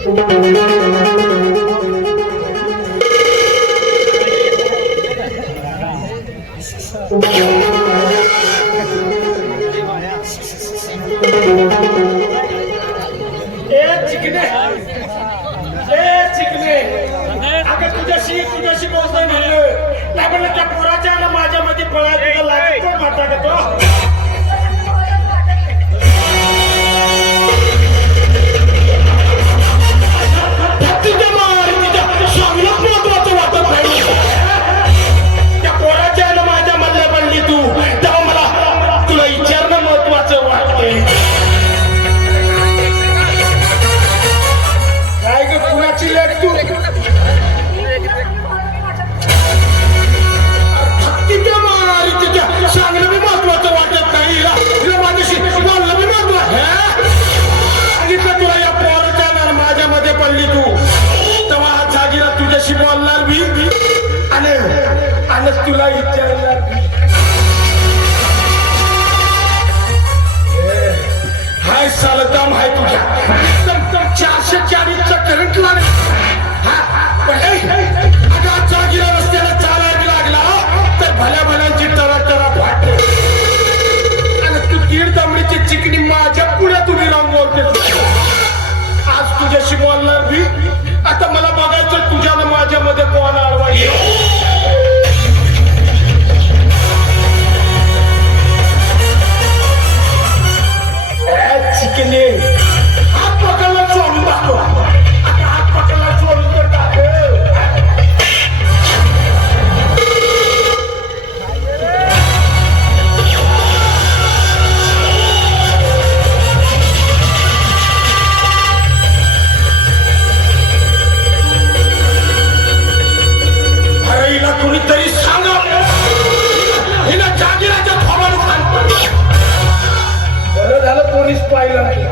तुझ्याशी बोलतोय नाही म्हणलं त्या पोराच्या ना माझ्या मध्ये पळायला लागत पण माता का तो महत्वाचं वाटत नाही त्या पोराच्या ना माझ्या मधल्या बनली तू तेव्हा मला तुला विचारणं महत्वाचं वाटतंय काय ग कुणाची लेट तू सांगणं बी महत्वाचं वाटत नाही हिला माझ्याशी बोलणं बी महत्वाचं सांगितलं तुला या पोराच्या माझ्यामध्ये पडली तू तेव्हा हा जागीरा तुझ्याशी बोलणार बी आणि तुला विचारणार बी हाय सालदाम हाय तुझ्या 440चा करंट लागला अगं जागीरा रस्त्याला चालायला लागला तर भल्या भल्यांची टरा फाटते आणि तू दीड दमडीची चिकणी माझ्या पुढे तुम्ही राहून बोलते आज तुझ्याशी बोलणार मी आता मला बघायचं तुझ्याला माझ्यामध्ये कोण अडवाय चिकणी हात पकडला सोडून टाकतो आता हात पकडला सोडून तर टाक कुणीतरी सांगा हिला जागीराच्या थोबाड बरं झालं कोणीच पाहिलं नाही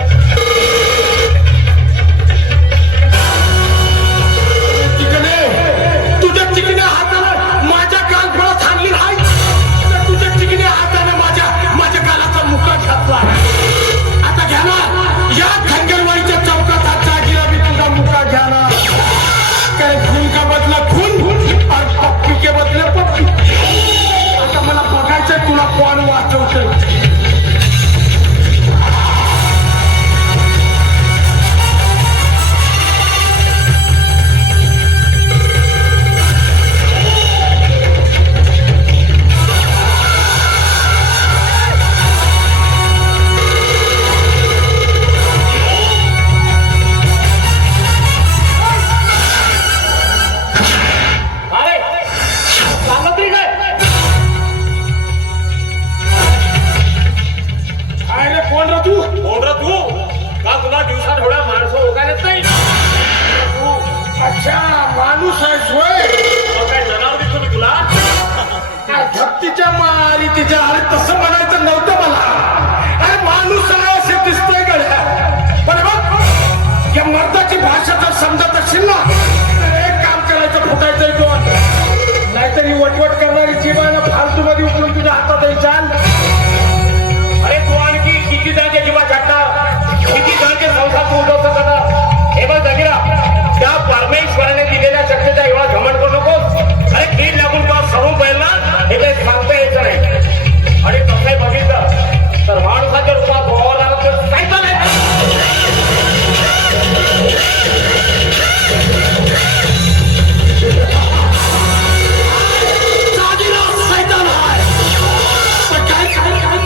तुझ्या चिकण्या हाताने माझ्या कानफळात हाणली नाही तुझ्या चिकण्या हाताने माझ्या गालाचा मुका घातला आता घ्या ना या खंगरवाडीच्या चौकात हा जागीरा मी तुझा मुका घ्याला काय खून का बदला खून पप्पी के बदले पप्पी आता मला बघायचंय तुला कोण वाचवतंय धप्तीच्या मारी तिच्या अरे तसं म्हणायचं नव्हतं मला अरे माणूस आहे असे दिसतोय गड्या पण बघ या मर्दाची भाषा जर समजत असेल ना तर एक काम करायचं फुटायचंय दोन नाहीतरी वटवट करणारी जीवाला फालतू मध्ये उकळून तुझ्या हातात चाल अरे तू आणखी किती जणांच्या जीवा छाटणार किती जणांचे संसार तू उद्ध्वस्त करणार हे बघ जागीरा त्या परमेश्वराने दिलेल्या शक्तीचा एवढा घमंड करू नकोस अरे कीड लागून तुला समून पाहिजे ना हे काही सांगता यायचं नाही आणि तसंही बघितलं तर माणसाच्या रूपात भावाला आला तर काय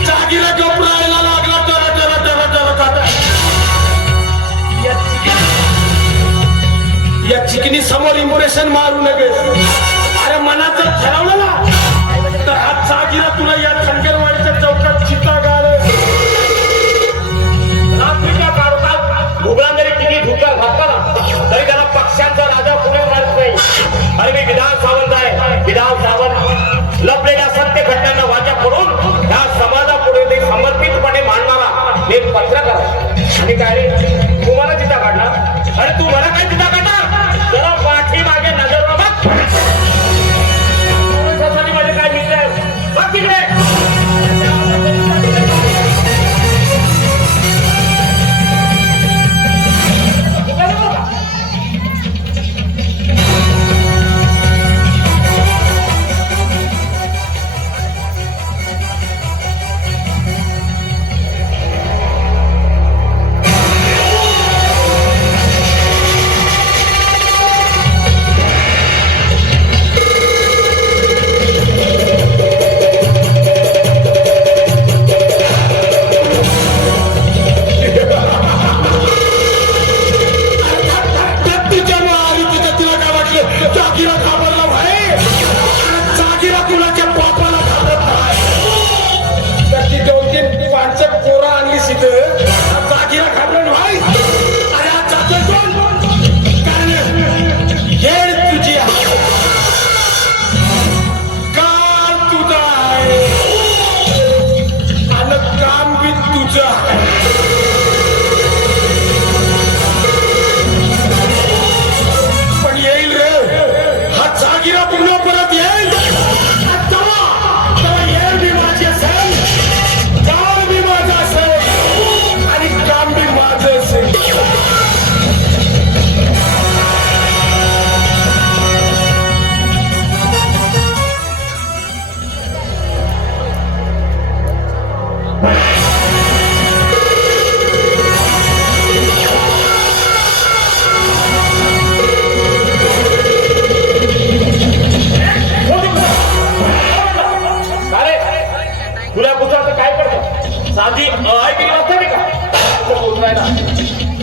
जागीरा घबरायला लागला या चिकनी समोर इम्प्रेशन मारू नये अरे मनाचं ठरवलं ना तर हा जागीरा तुला या खंडेरवाडीच्या चौकात चिता गाळ रात्रीच्या काळोखात भुगळांजरी किती धुकार घातला ना तरी त्याला पक्षांचा राजा पुढे मारत नाही अरे मी विधान सावंत आहे विधान सावंत लपलेल्या सत्य घटनांना वाचा करून या समाजापुढे ते समर्पितपणे मांडणारा एक पत्रकार आणि काय रे तुम्हाला चिता काढणार अरे तू मला काय चिता काढणार जरा पाठी मागे नजर बघ माझे काय मित्र आहेत बघ तिकडे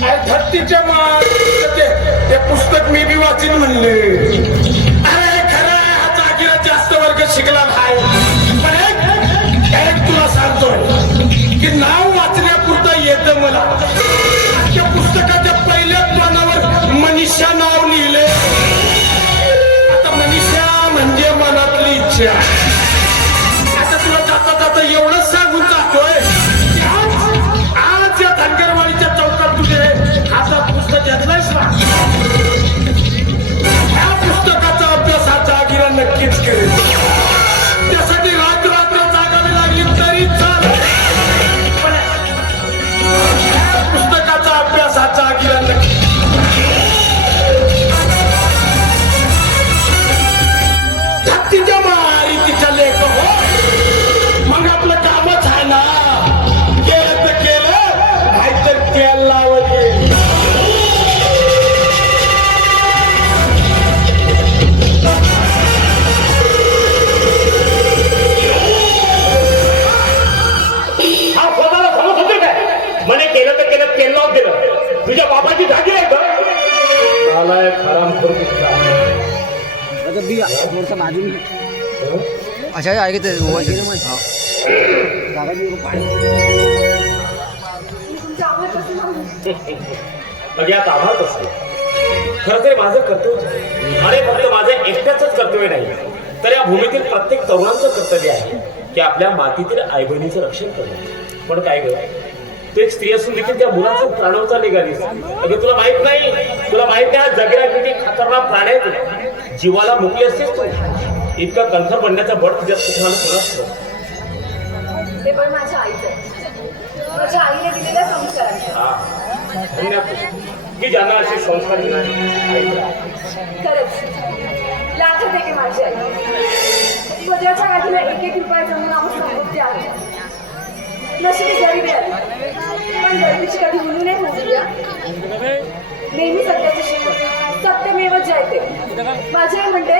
धरतीच्या ते पुस्तक मी बी वाचीन म्हणले. अरे खरं हा जागीरा जास्त वर्ग शिकला नाही, पण एक तुला सांगतोय की नाव वाचण्यापुरतं येतं मला. त्या पुस्तकाच्या पहिल्या पानावर मनीषा नाव लिहिले. आता मनीषा म्हणजे मनातली इच्छा. आता तुला जाता जाता एवढंच सांगून जातोय की आज या धनगरवाडीच्या चौकात तुझे हातात पुस्तक घेतलंयस ना, ह्या पुस्तकाचा अभ्यास हा जागीरा नक्कीच करेल. त्यासाठी रात्र जागावी लागली तरी चालेल, पण ह्या पुस्तकाचा अभ्यास हा जागीरा नक्की. तिच्या मारी तिच्या लेख हो, मग आपलं कामच आहे ना. केलं तर केलं, नाहीतर तेल लावत येईल. हा स्वतःला सांगत होते काय म्हणे केलं तर केलं तेल लावून दिलं. तुझ्या बाबाची जागी आहे का? अच्छा आहे ते यात आभार कसं. खरं तर माझं कर्तव्य आणि फक्त माझं एकट्याच कर्तव्य नाही, तर या भूमीतील प्रत्येक तरुणाचं कर्तव्य आहे की आपल्या मातीतील आईबहिणीचं रक्षण करणं. पण काय ग, तू एक स्त्री असून देखील त्या मुलाचं प्राणवता निघालीस. अगं तुला माहित नाही, जगाला किती खतरनाक प्राणी आहेत. जीवाला मुकली असतेस तू. इतका कणखर बनण्याचा बळ तुझ्या सुखानं कोण असतो. ते पण माझ्या आईचं आहे, माझ्या आईने दिलेल्या संस्कारांचं. धन्यवाद की ज्यांना असे संस्कार दिले. खरंच लाखत आहे की माझी आई स्वतःच्या गाठीला एक एक रुपया जमून आम्ही समृद्धी आहे. नशिबी गरिबी आहे, पण गरिबीची कधी म्हणून नाही होऊया. नेहमी सत्याचं शिकवण, सत्यमेव जयते. माझी आई म्हणते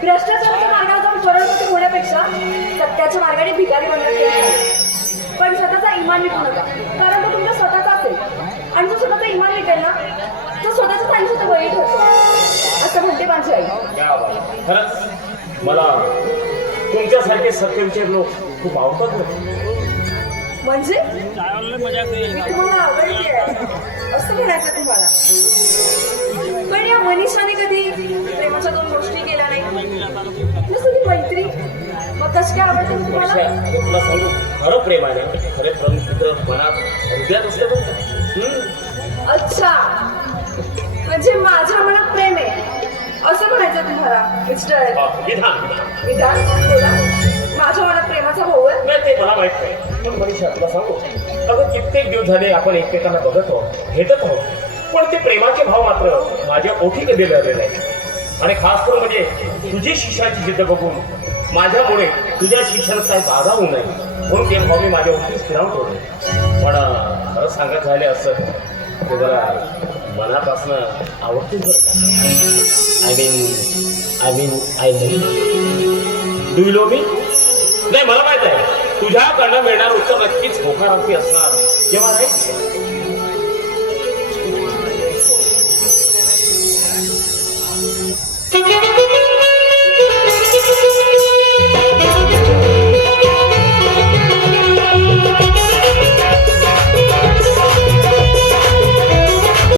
भ्रष्टाचाराच्या मार्गावर जाऊन करोडपती होण्यापेक्षा सत्याच्या मार्गाने भिकारी बनण्यात. पण स्वतःचा इमान विकू नका, कारण तो तुमचा स्वतःचा असेल. आणि जो स्वतःचा इमान विकेल ना, तो स्वतःच्याच आयुष्यात बळी ठरतो, असं म्हणते माझी आई. खरंच मला तुमच्यासारखे सत्यविचार लोक खूप आवडतात. म्हणजे मी तुम्हाला आवडते असं म्हणायचं तुम्हाला. पण या मनीषाने कधी प्रेमाच्या दोन गोष्टी केल्या नाही. नुसती ती मैत्री, मग कशी काय आवडते तुम्हाला? तुला सांगू, खरं प्रेम आहे ना, खरे प्रेम तिथं मनात हृदयात असतं बरं. अच्छा, म्हणजे माझ्या मनात प्रेम आहे असं म्हणायचं तुम्हाला मिस्टर विधान. बोला, माझ्या मनात प्रेमाचा भाऊ आहे. नाही ते मला माहित नाही, पण मनीषा तुला सांगू, अगं कित्येक दिवस झाले आपण एकमेकांना बघत आहोत, भेटत आहोत, पण ते प्रेमाचे भाव मात्र माझ्या ओठी कधी लागले नाही. आणि खास करून म्हणजे तुझी शिक्षणाची जिद्द बघून माझ्यामुळे तुझ्या शिक्षणात काही बाधा होऊ नये म्हणून ते भाव मी माझ्या ओठीत फिरावून ठेवले. पण खरं सांगत झाले असं ते जरा मनापासून आवडते. आय डू यू नो मी? नाही, मला माहित आहे तुझ्याकडनं मिळणार उत्तर नक्कीच होकारार्थी असणार. जेव्हा नाही